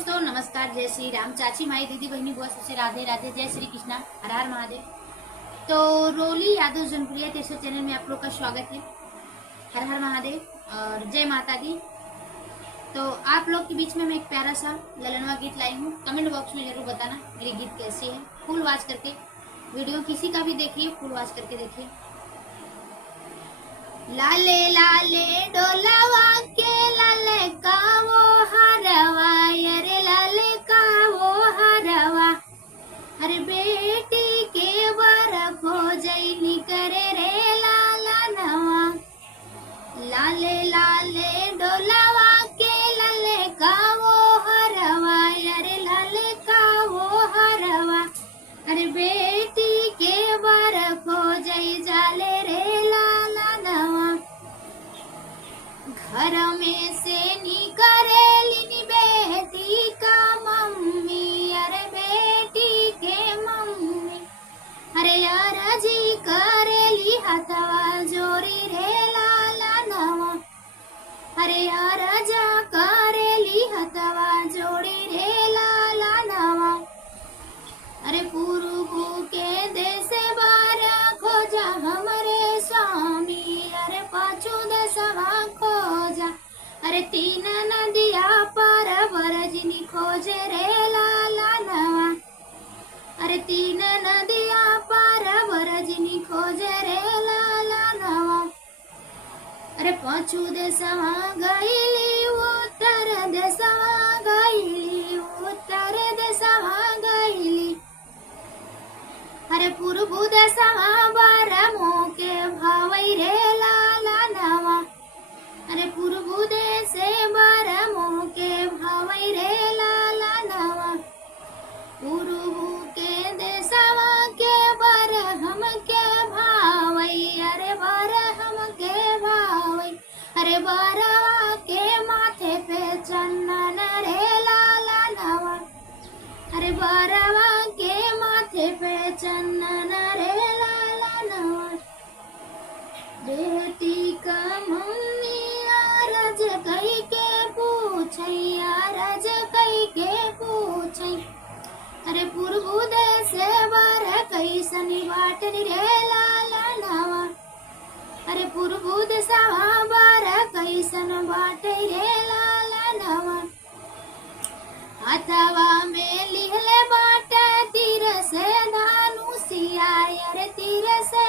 दोस्तों, नमस्कार। जय श्री राम। चाची, माई, दीदी, बहनी, बुआ, सबसे राधे राधे। जय श्री कृष्णा, हर हर महादेव। तो रोली यादव जनप्रिय तेसर चैनल में आप लोग का स्वागत है। हर हर महादेव और जय माता दी। तो आप लोग के बीच में मैं एक प्यारा सा ललनवा गीत लाई हूँ। कमेंट बॉक्स में जरूर बताना मेरी गीत कैसी है। फुल वॉच करके वीडियो किसी का भी देखिए, फुल वॉच करके देखिए। लाले लाले डोलावा के लाले का वो हरवा, अरे लाले का वो हरवा, अरे बेटी के वर खोजैनी करे रे लाला नवा। लाले लाले डोलावा के लाले का वो हरवा, अरे लाले का वो हरवा, अरे बेटी के वर खोजै जाले रे लाला नवा। घर में से निकरेली बेटी का मम्मी, अरे बेटी के मम्मी, अरे यार जी करेली हथवा जोरी रे लाला नवा, अरे यार जा करेली हथवा जोड़ी रे लाला नवा। अरे पूर्व के देश बारा खोजा हमरे स्वामी, अरे पाछू देशवा खोजा, अरे तीन नदिया पर बरजनी खोजे रे लाला नवा, अरे तीन नदिया पर बरजनी खोजे रे लाला नवा। अरे पाछू देशवा गईली, उत्तर देशवा गईली, उत्तर देशवा गईली, अरे पूर्व देशवा बारमो के भावई रे लाला नवा, अरे पूर्व देश बारमो के भावई रे लाला नवा। पूर्व के देशवा के बर हम के भावई, अरे बर हम के भावई, अरे बरवा के माथे पे चंदन रे लाला नवा, अरे बरवा के माथे पे चंदन रे लाला नवा। बेटी का मम्मी रज कई के पूछैया, रज कई के पूछै, अरे पूर्व देश बार कैसनी बाटनी रे लाला नवा, अरे पूर्व देशवा बार कैसन बाटे रे लाला नवा। हाथवा में लिहले बाटे तीर से धनुषिया, अरे तीर से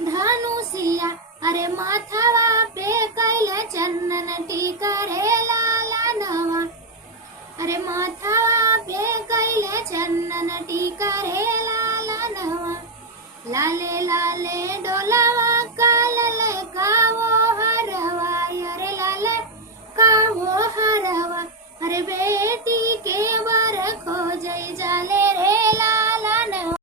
धनुषिया, अरे माथवा पे कैले चंदन टीका रे लाला नवा, अरे माथवा पे कैले चंदन टीका रे लाला नवा। लाले लाले डोला